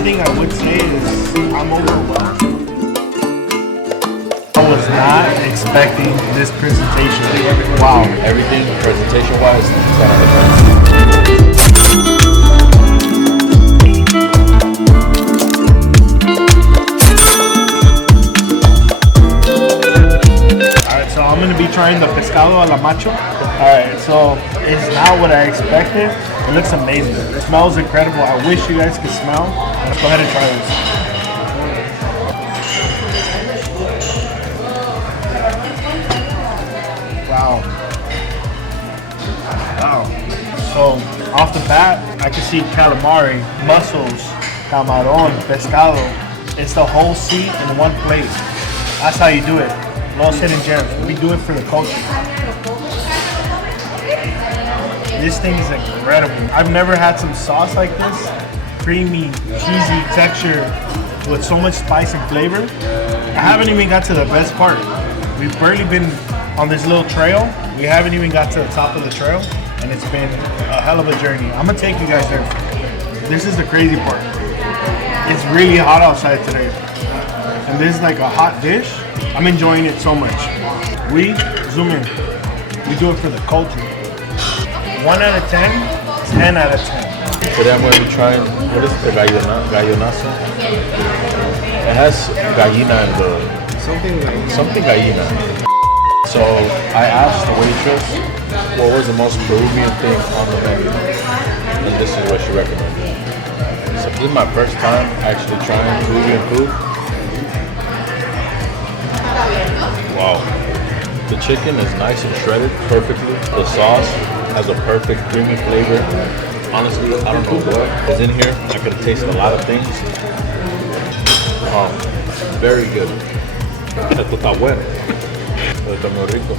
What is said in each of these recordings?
one thing I would say is I'm overwhelmed. I was not expecting this presentation. Wow. Everything presentation-wise, 10 out of 10. Alright, so I'm going to be trying the pescado a la macho. Alright, so it's not what I expected. It looks amazing. It smells incredible. I wish you guys could smell. Let's go ahead and try this. Wow. Wow. So off the bat, I can see calamari, mussels, camarón, pescado. It's the whole sea in one plate. That's how you do it. Los hidden gems. We do it for the culture. This thing is incredible. I've never had some sauce like this. Creamy, cheesy texture with so much spice and flavor. I haven't even got to the best part. We've barely been on this little trail. We haven't even got to the top of the trail, and it's been a hell of a journey. I'm gonna take you guys there. This is the crazy part. It's really hot outside today, and this is like a hot dish. I'm enjoying it so much. We zoom in. We do it for the culture. 1 out of 10, 10 out of 10. Today I'm going to be trying, what is the gallonazo? It has gallina in the... Something gallina. So I asked the waitress what was the most Peruvian thing on the menu. And this is what she recommended. So this is my first time actually trying Peruvian food. Wow. The chicken is nice and shredded perfectly. The sauce has a perfect creamy flavor. Honestly, I don't know what is in here. I could taste a lot of things. Very good. Esto está bueno. Esto está muy rico.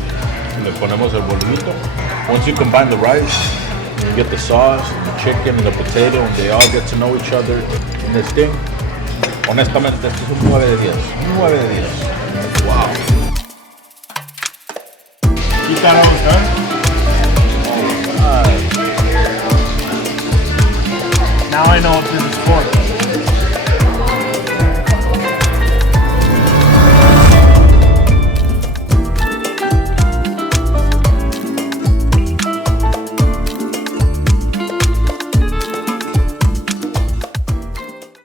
Le ponemos el bolillo. Once you combine the rice, you get the sauce, the chicken, and the potato, and they all get to know each other. And this thing, honestamente, esto es un 9 de 10. Un 9 de 10. Wow. You thought I was done? Now I know what this is for.